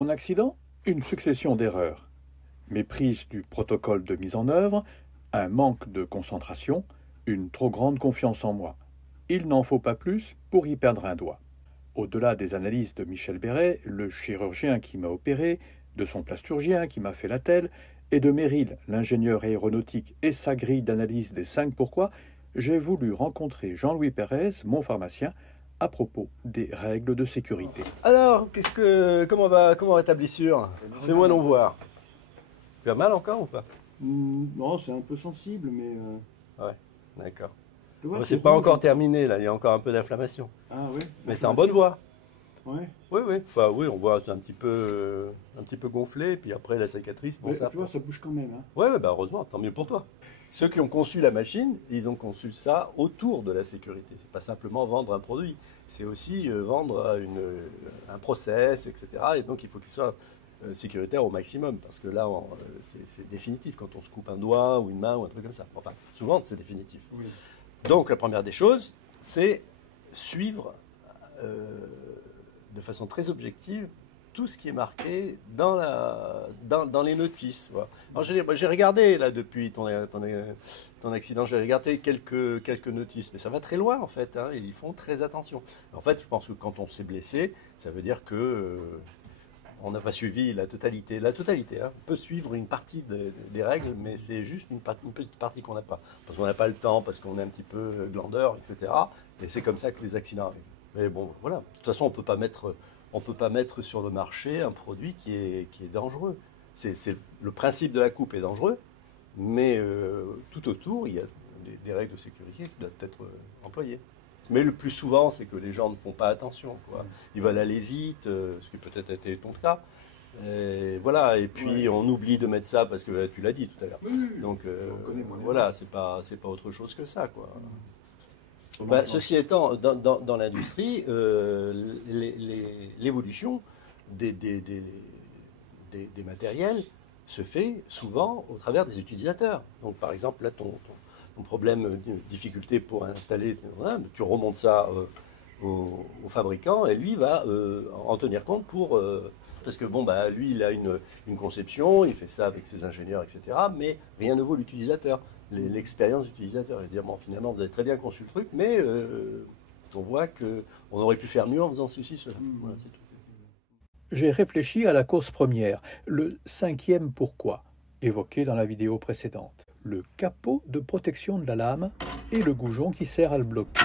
Mon accident? Une succession d'erreurs. Méprise du protocole de mise en œuvre, un manque de concentration, une trop grande confiance en moi. Il n'en faut pas plus pour y perdre un doigt. Au-delà des analyses de Michel Béret, le chirurgien qui m'a opéré, de son plasturgien qui m'a fait la telle, et de Merrill, l'ingénieur aéronautique et sa grille d'analyse des 5 pourquoi, j'ai voulu rencontrer Jean-Louis Pérez, mon pharmacien, à propos des règles de sécurité. Alors, comment va ta blessure? Fais-moi donc voir. Tu as mal encore ou pas? Non, c'est un peu sensible, mais... Ouais, d'accord. Tu vois, C'est pas encore terminé, là, il y a encore un peu d'inflammation. Ah oui. Mais c'est en bonne voie. Ouais. Oui, oui. Enfin, oui, on voit un petit peu gonflé, puis après la cicatrice, bon, Mais, ça... tu vois, ça bouge quand même. Hein. Ouais, ouais, bah heureusement, tant mieux pour toi. Ceux qui ont conçu la machine, ils ont conçu ça autour de la sécurité. C'est pas simplement vendre un produit, c'est aussi vendre un process, etc. Et donc il faut qu'il soit sécuritaire au maximum, parce que là, c'est définitif quand on se coupe un doigt ou une main ou un truc comme ça. Enfin, souvent, c'est définitif. Oui. Donc la première des choses, c'est suivre de façon très objective tout ce qui est marqué dans les notices. Voilà. Alors j'ai regardé là depuis ton accident, j'ai regardé quelques notices, mais ça va très loin en fait, hein, et ils font très attention. En fait, je pense que quand on s'est blessé, ça veut dire que on n'a pas suivi la totalité. La totalité, hein. On peut suivre une partie des règles, mais c'est juste une petite partie qu'on n'a pas. Parce qu'on n'a pas le temps, parce qu'on est un petit peu glandeur, etc. Et c'est comme ça que les accidents arrivent. Mais bon, voilà. De toute façon, on ne peut pas mettre sur le marché un produit qui est dangereux. Le principe de la coupe est dangereux, mais tout autour, il y a des règles de sécurité qui doivent être employées. Mais le plus souvent, c'est que les gens ne font pas attention, quoi. Ils veulent aller vite, ce qui peut-être a été ton cas. Et voilà, et puis on oublie de mettre ça parce que tu l'as dit tout à l'heure. Oui. Donc voilà, c'est pas autre chose que ça, quoi. Bah, ceci étant, dans l'industrie, l'évolution des matériels se fait souvent au travers des utilisateurs. Donc par exemple, là, ton problème, difficulté pour installer, voilà, tu remontes ça au fabricant et lui va en tenir compte parce que bon, bah, lui, il a une conception, il fait ça avec ses ingénieurs, etc. Mais rien ne vaut l'utilisateur, l'expérience d'utilisateur. Et dire, bon, finalement, vous avez très bien conçu le truc, mais on voit qu'on aurait pu faire mieux en faisant ceci, cela. Voilà, c'est tout. J'ai réfléchi à la cause première, le 5e pourquoi, évoqué dans la vidéo précédente. Le capot de protection de la lame et le goujon qui sert à le bloquer.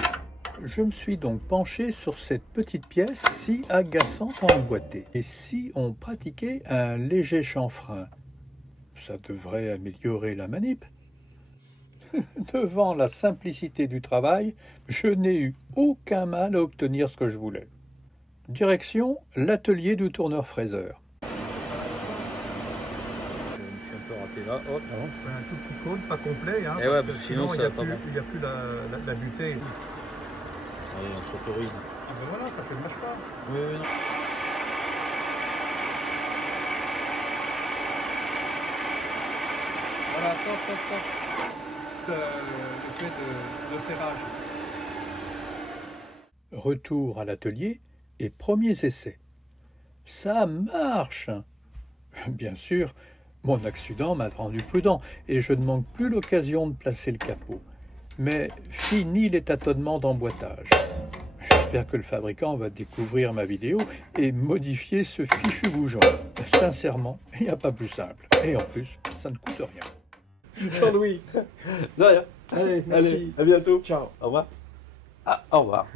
Je me suis donc penché sur cette petite pièce si agaçante à emboîter. Et si on pratiquait un léger chanfrein, ça devrait améliorer la manip. Devant la simplicité du travail, je n'ai eu aucun mal à obtenir ce que je voulais. Direction l'atelier du tourneur-fraiseur. Là, hop. Alors, on fait un tout petit cône, pas complet, hein, Et ouais, parce que sinon il ça n'y a, va pas bon. plus la butée. Allez, on s'autorise. Ah ben voilà, ça fait le mâche-pas. Oui, oui, non. Voilà, top. Le fait de serrage. Retour à l'atelier et premiers essais. Ça marche! Bien sûr, mon accident m'a rendu prudent et je ne manque plus l'occasion de placer le capot. Mais fini les tâtonnements d'emboîtage. J'espère que le fabricant va découvrir ma vidéo et modifier ce fichu bougeant. Sincèrement, il n'y a pas plus simple. Et en plus, ça ne coûte rien. Jean-Louis, de rien. Allez, merci. Allez, à bientôt. Ciao. Au revoir. Ah, au revoir.